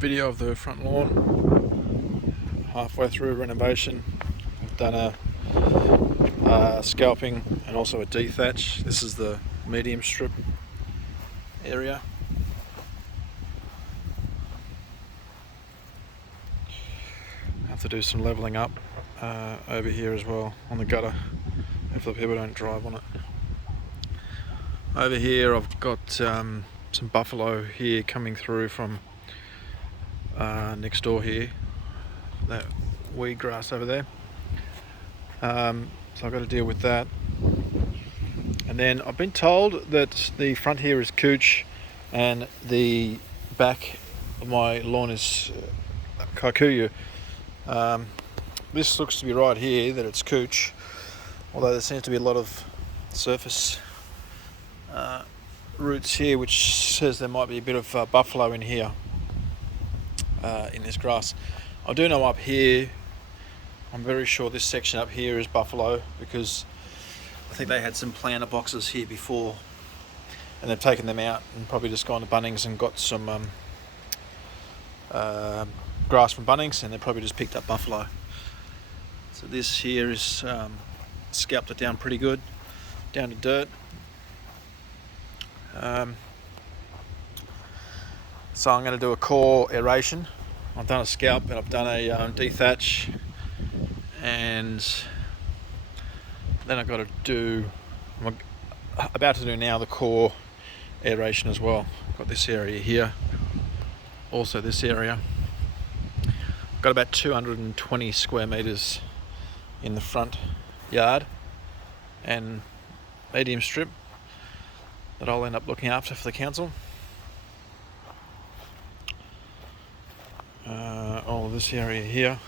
video of the front lawn. Halfway through renovation, I've done a scalping and also a dethatch. This is the medium strip area. I have to do some levelling up over here as well on the gutter. Hopefully people don't drive on it. Over here I've got some buffalo here coming through from next door here, that weed grass over there. So I've got to deal with that. And then I've been told that the front here is couch and the back of my lawn is kikuyu. This looks to be right here that it's couch, although there seems to be a lot of surface roots here which says there might be a bit of buffalo in here, in this grass. I do know up here, I'm very sure this section up here is buffalo, because I think they had some planter boxes here before and they've taken them out and probably just gone to Bunnings and got some grass from Bunnings, and they probably just picked up buffalo. So this here is scalped it down pretty good, down to dirt. So I'm going to do a core aeration. I've done a scalp and I've done a dethatch, and then I've got to do, I'm about to do now the core aeration as well. I've got this area here, also this area. I've got about 220 square metres in the front yard and medium strip that I'll end up looking after for the council. All of this area here,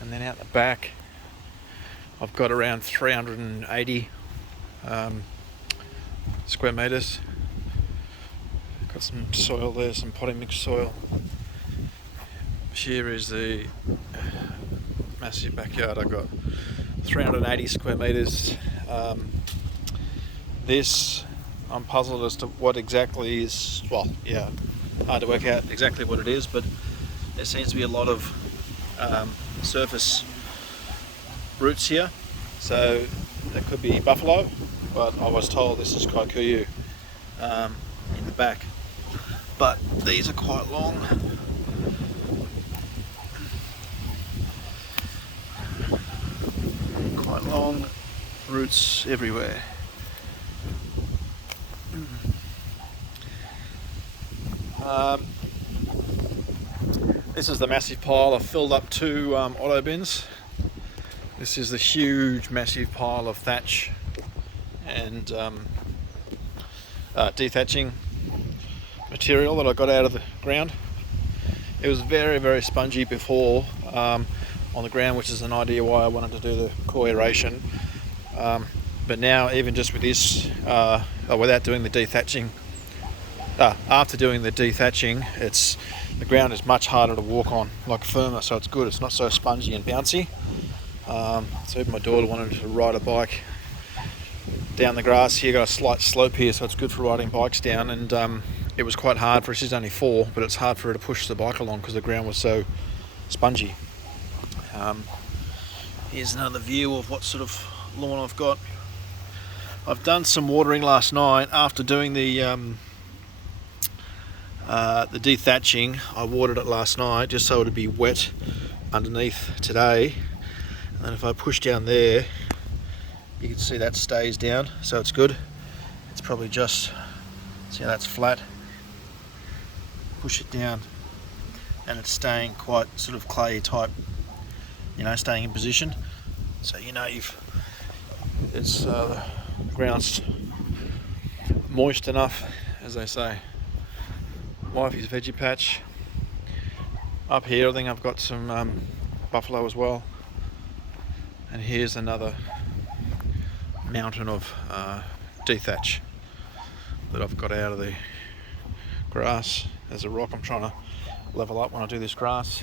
and then out the back I've got around 380 square metres. Got some soil there, some potting mix soil. Here is the massive backyard. I've got 380 square metres. This, I'm puzzled as to what exactly is, well, yeah, hard to work out exactly what it is, but there seems to be a lot of surface roots here, so there could be buffalo, but I was told this is kikuyu in the back. But these are quite long. Quite long roots everywhere. This is the massive pile. I've filled up 2 auto bins. This is the huge massive pile of thatch and dethatching material that I got out of the ground. It was very, very spongy before on the ground, which is an idea why I wanted to do the core aeration. But now, even just with this, without doing the dethatching, after doing the dethatching, the ground is much harder to walk on, like firmer, so it's good. It's not so spongy and bouncy. So even my daughter wanted to ride a bike down the grass here. Got a slight slope here, so it's good for riding bikes down. And it was quite hard for her. She's only 4, but it's hard for her to push the bike along because the ground was so spongy. Here's another view of what sort of lawn I've got. I've done some watering last night after doing the dethatching. I watered it last night just so it would be wet underneath today. And then if I push down there, you can see that stays down, so it's good. It's probably just, see how that's flat. Push it down and it's staying quite sort of clay type, staying in position. So it's the ground's moist enough, as they say. Wifey's veggie patch. Up here I think I've got some buffalo as well. And here's another mountain of dethatch that I've got out of the grass. There's a rock I'm trying to level up when I do this grass.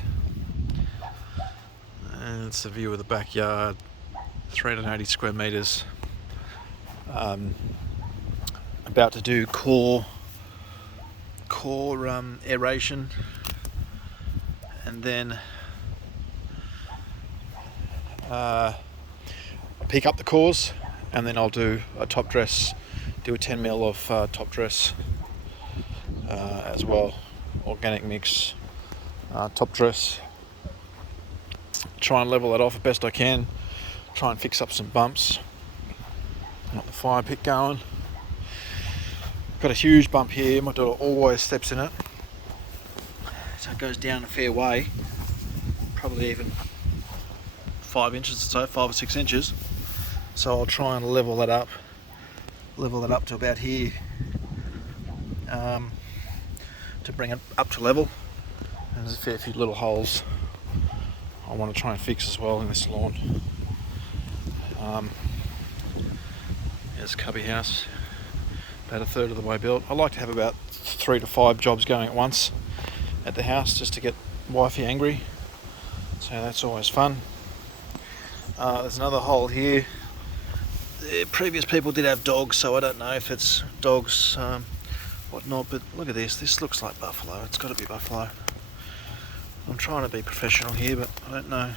And it's the view of the backyard, 380 square metres. About to do core core aeration, and then pick up the cores, and then I'll do a top dress, do a 10 mil of top dress as well, organic mix top dress. Try and level that off as best I can, try and fix up some bumps. Got the fire pit going. Got a huge bump here, my daughter always steps in it, so it goes down a fair way, probably even 5 inches or so, 5 or 6 inches. So I'll try and level that up to about here, to bring it up to level. And there's a fair few little holes I want to try and fix as well in this lawn. There's a cubby house, about a third of the way built. I like to have about 3 to 5 jobs going at once at the house, just to get wifey angry, so that's always fun. There's another hole here. The previous people did have dogs, so I don't know if it's dogs, whatnot, but look at this. This looks like buffalo. It's got to be buffalo. I'm trying to be professional here, but I don't know.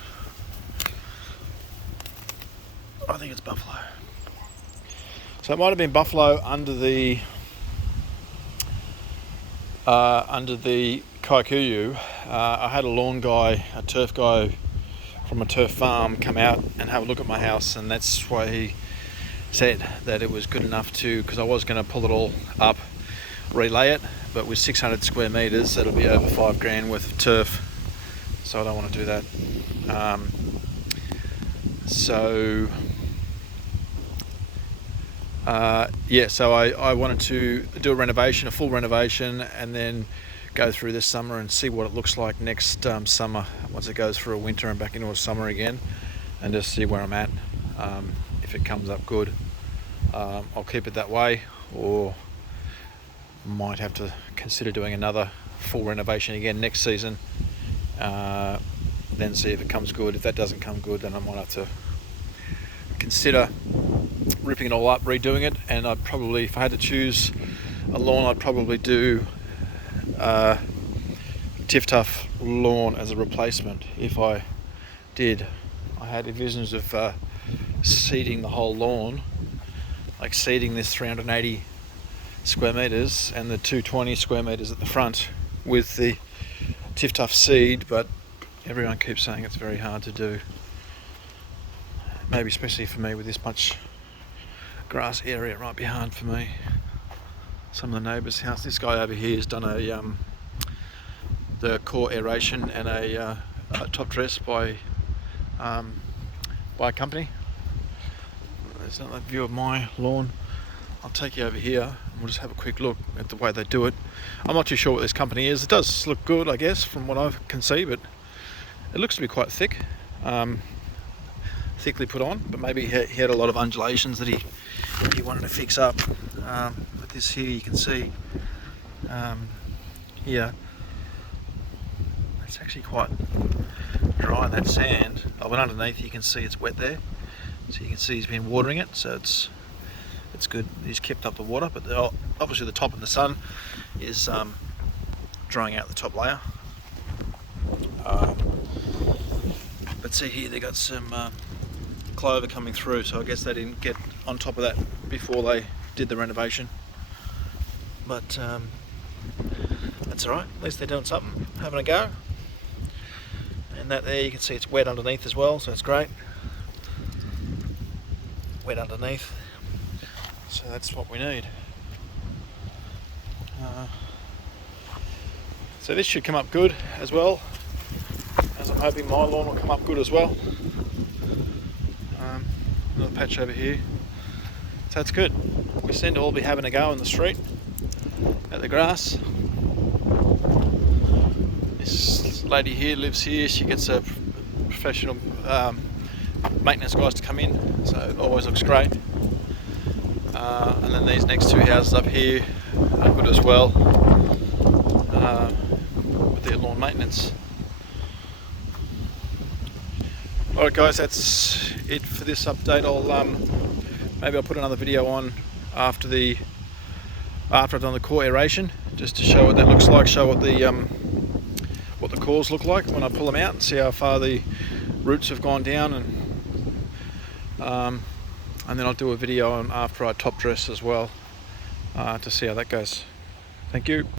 I think it's buffalo. So it might have been buffalo under the Kikuyu. I had a lawn guy, a turf guy from a turf farm, come out and have a look at my house, and that's why he said that it was good enough to, because I was going to pull it all up, relay it, but with 600 square metres that'll be over $5,000 worth of turf, so I don't want to do that. So I wanted to do a renovation, a full renovation, and then go through this summer and see what it looks like next summer, once it goes through a winter and back into a summer again, and just see where I'm at. If it comes up good, I'll keep it that way, or might have to consider doing another full renovation again next season, then see if it comes good. If that doesn't come good, then I might have to consider ripping it all up, redoing it. And I'd probably, if I had to choose a lawn, I'd probably do Tiff Tuff lawn as a replacement. If I did, I had visions of seeding the whole lawn, like seeding this 380 square metres and the 220 square metres at the front with the Tiff Tuff seed, but everyone keeps saying it's very hard to do. Maybe especially for me with this much grass area, it might be hard for me. Some of the neighbours' house, this guy over here has done the core aeration and a top dress by a company. There's another view of my lawn. I'll take you over here and we'll just have a quick look at the way they do it. I'm not too sure what this company is. It does look good, I guess, from what I can see, but it looks to be quite thick, thickly put on, but maybe he had a lot of undulations that he wanted to fix up. But this here, you can see here, it's actually quite dry, that sand. Oh, but underneath you can see it's wet there, so you can see he's been watering it, so it's good. He's kept up the water, but obviously the top of the sun is drying out the top layer. But see here, they got some clover coming through, so I guess they didn't get on top of that before they did the renovation. But that's alright, at least they're doing something, having a go. And that there, you can see it's wet underneath as well, so it's great. Wet underneath, so that's what we need. So this should come up good as well, as I'm hoping my lawn will come up good as well. Another patch over here, so that's good. We seem to all be having a go in the street at the grass. This lady here lives here, she gets a professional maintenance guys to come in, so it always looks great. And then these next two houses up here are good as well, with their lawn maintenance. Alright guys, that's it for this update. Maybe I'll put another video on after the after I've done the core aeration, just to show what that looks like, show what the cores look like when I pull them out, and see how far the roots have gone down, and then I'll do a video on after I top dress as well, to see how that goes. Thank you.